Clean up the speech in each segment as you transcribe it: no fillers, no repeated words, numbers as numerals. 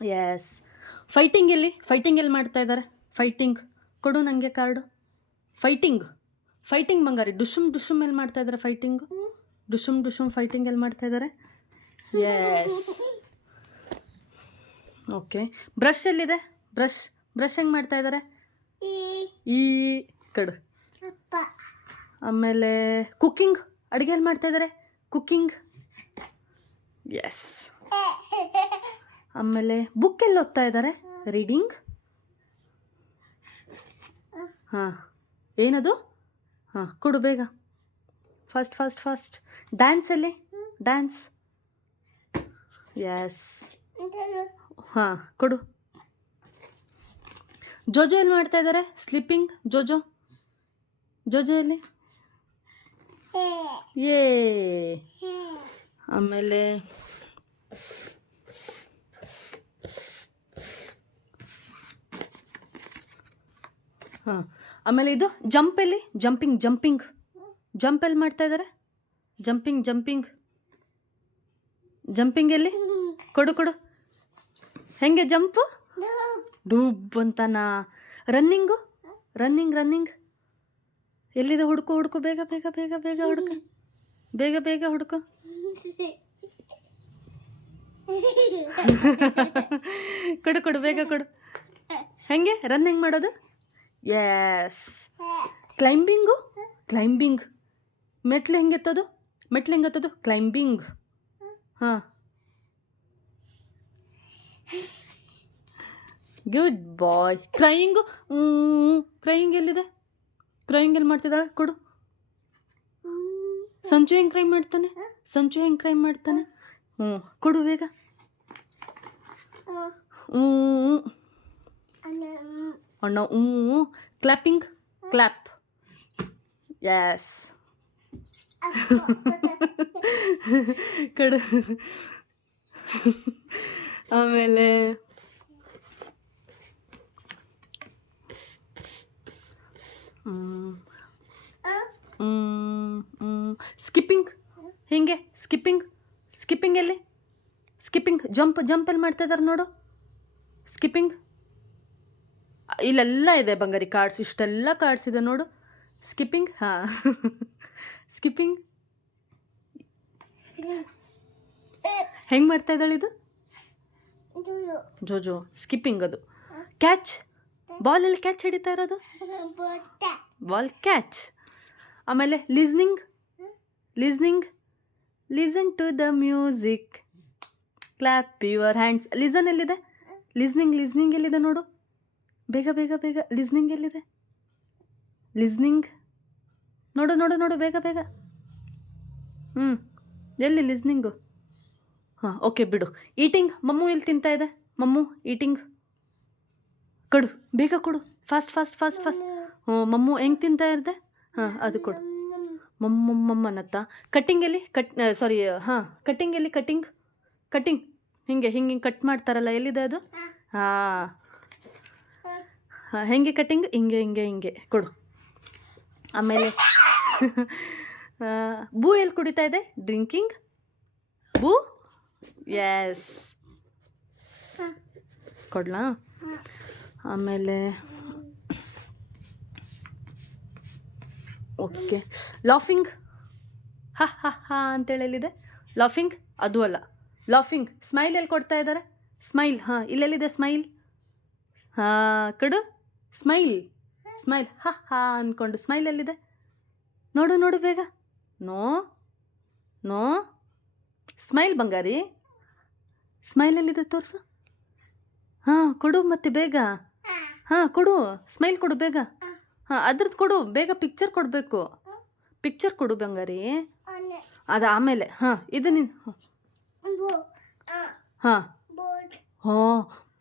S. Fighting ಎಲ್ಲಿ ಮಾಡ್ತಾ ಇದ್ದಾರೆ? ಫೈಟಿಂಗ್ ಕೊಡು ನನಗೆ ಕಾರ್ಡು. ಫೈಟಿಂಗ್ ಬಂಗಾರಿ. ಡುಶುಮ್ ಎಲ್ಲಿ ಮಾಡ್ತಾ ಇದ್ದಾರೆ ಫೈಟಿಂಗು? ಡುಶುಮ್ ಫೈಟಿಂಗ್ ಎಲ್ಲಿ ಮಾಡ್ತಾ ಇದ್ದಾರೆ? ಎಸ್. ಓಕೆ. ಬ್ರಷ್ ಎಲ್ಲಿದೆ? ಬ್ರಷ್ ಹೆಂಗೆ ಮಾಡ್ತಾ ಇದ್ದಾರೆ? ಈ ಕಡು. ಆಮೇಲೆ ಕುಕ್ಕಿಂಗ್, ಅಡುಗೆ ಎಲ್ಲಿ ಮಾಡ್ತಾ ಇದ್ದಾರೆ? ಕುಕ್ಕಿಂಗ್. ಎಸ್. ಆಮೇಲೆ ಬುಕ್ ಎಲ್ಲಿ ಓದ್ತಾ ಇದ್ದಾರೆ? ರೀಡಿಂಗ್. ಹಾಂ, ಏನದು? ಹಾಂ, ಕೊಡು ಬೇಗ. ಫಾಸ್ಟ್. ಡ್ಯಾನ್ಸ್ ಎಲ್ಲಿ? ಡ್ಯಾನ್ಸ್. ಎಸ್. ಹಾಂ, ಕೊಡು. ಜೋಜೋ ಎಲ್ಲಿ ಮಾಡ್ತಾ ಇದ್ದಾರೆ? ಸ್ಲೀಪಿಂಗ್. ಜೋಜೋ ಎಲ್ಲಿ? ಏ. ಆಮೇಲೆ ಹಾಂ, ಆಮೇಲೆ ಇದು ಜಂಪ್ ಎಲ್ಲಿ? ಜಂಪಿಂಗ್. ಜಂಪ್ ಎಲ್ಲಿ ಮಾಡ್ತಾ ಇದ್ದಾರೆ? ಜಂಪಿಂಗ್ ಎಲ್ಲಿ? ಕೊಡು. ಹೆಂಗೆ ಜಂಪು? ಡೂಬ್ ಅಂತನಾ? ರನ್ನಿಂಗ್ ಎಲ್ಲಿದೆ? ಹುಡುಕು ಬೇಗ ಹುಡುಕು. ಬೇಗ ಹುಡುಕು. ಕೊಡು ಬೇಗ ಕೊಡು. ಹೆಂಗೆ ರನ್ನಿಂಗ್ ಮಾಡೋದು? ಎಸ್. ಕ್ಲೈಂಬಿಂಗ್. ಮೆಟ್ಲು ಹೆಂಗೆ ಎತ್ತೋದು? ಕ್ಲೈಂಬಿಂಗ್. ಹಾಂ, ಗುಡ್ ಬಾಯ್. ಕ್ರೈಯಿಂಗ್ ಎಲ್ಲಿದೆ? ಕ್ರೈಯಿಂಗ್ ಎಲ್ಲಿ ಮಾಡ್ತಿದ್ದಾಳೆ? ಕೊಡು. ಸಂಚು ಹೆಂಗೆ ಕ್ರೈ ಮಾಡ್ತಾನೆ? ಕೊಡು ಬೇಗ. ಅಣ್ಣ ಕ್ಲಾಪ್. ಎಸ್. ಕೊಡು. ಆಮೇಲೆ ಸ್ಕಿಪ್ಪಿಂಗ್. ಹಿಂಗೆ ಸ್ಕಿಪ್ಪಿಂಗ್ ಎಲ್ಲಿ? ಜಂಪ್ ಎಲ್ಲಿ ಮಾಡ್ತಾ ಇದ್ದಾರೆ ನೋಡು? ಸ್ಕಿಪ್ಪಿಂಗ್. ಇಲ್ಲೆಲ್ಲ ಇದೆ ಬಂಗಾರಿ ಕಾರ್ಡ್ಸ್, ಇಷ್ಟೆಲ್ಲ ಕಾರ್ಡ್ಸ್ ಇದೆ ನೋಡು. ಸ್ಕಿಪ್ಪಿಂಗ್. ಹಾಂ. ಸ್ಕಿಪ್ಪಿಂಗ್ ಹೆಂಗೆ ಮಾಡ್ತಾ ಇದ್ದಾಳೆ ಇದು? ಜೋಜೋ. ಸ್ಕಿಪ್ಪಿಂಗ್ ಅದು. ಕ್ಯಾಚ್. ಬಾಲಲ್ಲಿ ಕ್ಯಾಚ್ ಹಿಡಿತಾ ಇರೋದು? Ball catch. ಆಮೇಲೆ listen to the music, clap your hands. Listen ಎಲ್ಲಿದೆ? ಲಿಸ್ನಿಂಗ್ ಎಲ್ಲಿದೆ ನೋಡು? ಬೇಗ ಲಿಸ್ನಿಂಗ್ ಎಲ್ಲಿದೆ? ನೋಡು ಬೇಗ. ಎಲ್ಲಿ ಲಿಸ್ನಿಂಗು? ಹಾಂ, ಓಕೆ ಬಿಡು. ಈಟಿಂಗ್. ಮಮ್ಮು ಎಲ್ಲಿ ತಿಂತಾ ಇದೆ? ಈಟಿಂಗ್. ಕೊಡು ಬೇಗ ಕೊಡು. ಫಾಸ್ಟ್. ಹ್ಞೂ, ಮಮ್ಮು ಹೆಂಗೆ ತಿಂತಾ ಇರ್ದೆ? ಹಾಂ, ಅದು ಕೊಡು. ಮಮ್ಮನತ್ತ. ಕಟ್ಟಿಂಗ್ ಎಲ್ಲಿ? ಕಟ್ಟಿಂಗ್ ಎಲ್ಲಿ? ಕಟ್ಟಿಂಗ್ ಹಿಂಗೆ ಕಟ್ ಮಾಡ್ತಾರಲ್ಲ, ಎಲ್ಲಿದೆ ಅದು? ಹಾಂ, ಹೆಂಗೆ ಕಟ್ಟಿಂಗ್? ಹಿಂಗೆ ಕೊಡು. ಆಮೇಲೆ ಬೂ ಎಲ್ಲಿ ಕುಡಿತಾ ಇದೆ? ಡ್ರಿಂಕಿಂಗ್. ಬೂ. ಎಸ್. ಕೊಡ್ಲಾ? ಆಮೇಲೆ ಓಕೆ. ಲಾಫಿಂಗ್. ಹಾ ಅಂತೇಳಿ ಎಲ್ಲಿದೆ? ಲಾಫಿಂಗ್. ಅದು ಅಲ್ಲ, ಲಾಫಿಂಗ್. ಸ್ಮೈಲ್ ಎಲ್ಲಿ ಕೊಡ್ತಾ ಇದ್ದಾರೆ? ಸ್ಮೈಲ್. ಹಾಂ, ಇಲ್ಲೆಲ್ಲಿದೆ ಸ್ಮೈಲ್? ಹಾಂ, ಕೊಡು. ಸ್ಮೈಲ್. ಹಾ ಅಂದ್ಕೊಂಡು ಸ್ಮೈಲ್ ಎಲ್ಲಿದೆ? ನೋಡು ಬೇಗ. ನೋ ಸ್ಮೈಲ್ ಬಂಗಾರಿ. ಸ್ಮೈಲ್ ಎಲ್ಲಿದೆ ತೋರಿಸು. ಹಾಂ, ಕೊಡು ಮತ್ತೆ ಬೇಗ. ಹಾಂ, ಕೊಡು. ಸ್ಮೈಲ್ ಕೊಡು ಬೇಗ. ಹಾಂ, ಅದ್ರದ್ದು ಕೊಡು ಬೇಗ. ಪಿಕ್ಚರ್ ಕೊಡಬೇಕು. ಪಿಕ್ಚರ್ ಕೊಡು ಬಂಗಾರಿ. ಅದು ಆಮೇಲೆ. ಹಾಂ, ಇದು ನೀನು. ಹಾಂ,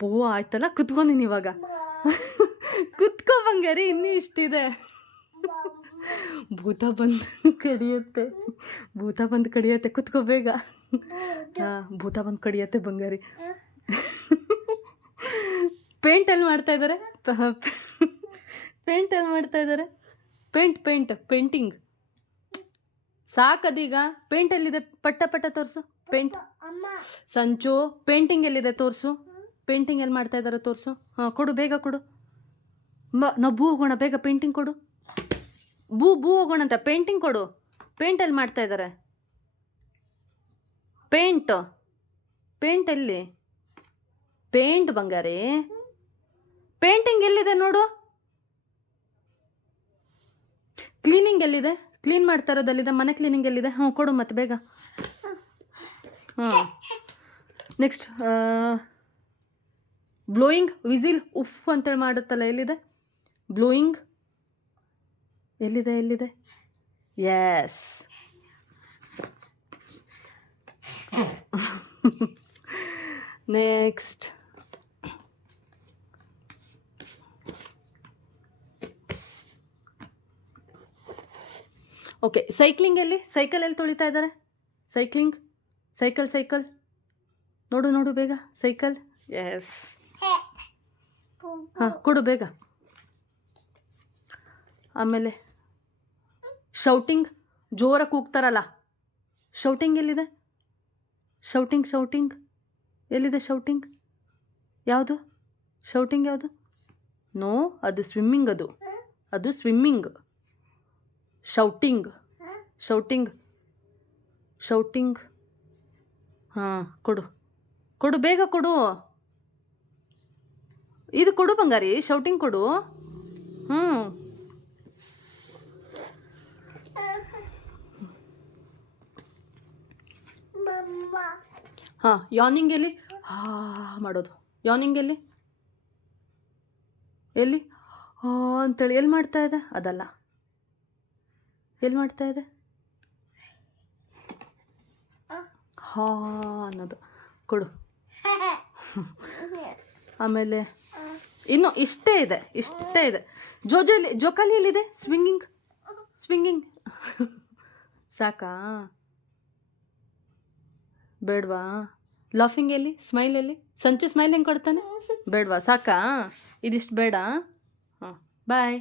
ಬೋ ಆಯ್ತಲ್ಲ. ಕುತ್ಕೊ ನೀನು ಇವಾಗ. ಕುತ್ಕೋ ಬಂಗಾರಿ, ಇನ್ನೂ ಇಷ್ಟಿದೆ. ಭೂತ ಬಂದು ಕಡಿಯುತ್ತೆ. ಕುತ್ಕೋ ಬೇಗ. ಹಾಂ, ಭೂತ ಬಂದು ಕಡಿಯುತ್ತೆ ಬಂಗಾರಿ. ಪೇಂಟ್ ಎಲ್ಲಿ ಮಾಡ್ತಾ ಇದ್ದಾರೆ? ಪೇಂಟಿಂಗ್. ಸಾಕದೀಗ. ಪೇಂಟ್ ಎಲ್ಲಿದೆ? ಪಟ್ಟ ತೋರಿಸು. ಪೇಂಟ್. ಸಂಚು, ಪೇಂಟಿಂಗ್ ಎಲ್ಲಿದೆ ತೋರಿಸು. ಪೇಂಟಿಂಗ್ ಎಲ್ಲಿ ಮಾಡ್ತಾ ಇದ್ದಾರೆ ತೋರಿಸು. ಹಾಂ ಕೊಡು, ಬೇಗ ಕೊಡು. ನಾವು ಬೂ ಹೋಗೋಣ, ಬೇಗ ಪೇಂಟಿಂಗ್ ಕೊಡು. ಬೂ ಹೋಗೋಣ ಅಂತ. ಪೇಂಟಿಂಗ್ ಕೊಡು. ಪೇಂಟ್ ಎಲ್ಲಿ ಮಾಡ್ತಾ ಇದ್ದಾರೆ? ಪೇಂಟ್ ಎಲ್ಲಿ? ಪೇಂಟ್ ಬಂಗಾರಿ, ಪೇಂಟಿಂಗ್ ಎಲ್ಲಿದೆ ನೋಡು. ಕ್ಲೀನಿಂಗ್ ಎಲ್ಲಿದೆ? ಕ್ಲೀನ್ ಮಾಡ್ತಾ ಇರೋದಲ್ಲಿದೆ. ಮನೆ ಕ್ಲೀನಿಂಗ್ ಎಲ್ಲಿದೆ? ಹ್ಞೂ ಕೊಡು ಮತ್ತೆ ಬೇಗ. ಹಾಂ ನೆಕ್ಸ್ಟ್ ಬ್ಲೋಯಿಂಗ್, ವಿಸಿಲ್, ಉಫ್ ಅಂತೇಳಿ ಮಾಡುತ್ತಲ್ಲ, ಎಲ್ಲಿದೆ ಬ್ಲೋಯಿಂಗ್? ಎಲ್ಲಿದೆ? ಎಸ್. ನೆಕ್ಸ್ಟ್ ಓಕೆ, ಸೈಕ್ಲಿಂಗ್ ಎಲ್ಲಿ? ಸೈಕಲ್ ಎಲ್ಲಿ ತೊಳಿತಾ ಇದ್ದಾರೆ? ಸೈಕಲ್ ನೋಡು ಬೇಗ. Cycle, yes. ಹಾಂ ಕೊಡು ಬೇಗ. ಆಮೇಲೆ ಶೌಟಿಂಗ್, ಜೋರಾಗಿ ಕೂಗ್ತಾರಲ್ಲ, ಶೌಟಿಂಗ್ ಎಲ್ಲಿದೆ? ಶೌಟಿಂಗ್ ಎಲ್ಲಿದೆ? ಶೌಟಿಂಗ್ ಯಾವುದು? ಶೌಟಿಂಗ್ ಯಾವುದು? ನೋ, ಅದು ಸ್ವಿಮ್ಮಿಂಗ್. ಅದು ಸ್ವಿಮ್ಮಿಂಗ್. ಶೌಟಿಂಗ್. ಹಾಂ ಕೊಡು ಬೇಗ ಕೊಡು. ಇದು ಕೊಡು ಬಂಗಾರಿ, ಶೌಟಿಂಗ್ ಕೊಡು. ಹಾಂ ಯಾನಿಂಗ್ ಎಲ್ಲಿ? ಮಾಡೋದು. ಯಾನಿಂಗ್ ಎಲ್ಲಿ ಅಂತೇಳಿ ಎಲ್ಲಿ ಮಾಡ್ತಾ ಇದೆ? ಅದಲ್ಲ, ಎಲ್ಲಿ ಮಾಡ್ತಾ ಇದೆ? ಅನ್ನೋದು ಕೊಡು. ಆಮೇಲೆ ಇನ್ನು ಇಷ್ಟೇ ಇದೆ. ಜೋಕಾಲಿ ಎಲ್ಲಿದೆ? ಸ್ವಿಂಗಿಂಗ್ ಸಾಕಾ? ಬೇಡವಾ? ಲಾಫಿಂಗ್ ಎಲ್ಲಿ? ಸ್ಮೈಲ್ ಎಲ್ಲಿ? ಸಂಚು ಸ್ಮೈಲ್ ಹೆಂಗೆ ಕೊಡ್ತಾನೆ? ಬೇಡವಾ? ಸಾಕಾ? ಇದಿಷ್ಟು ಬೇಡ? ಹಾಂ ಬಾಯ್.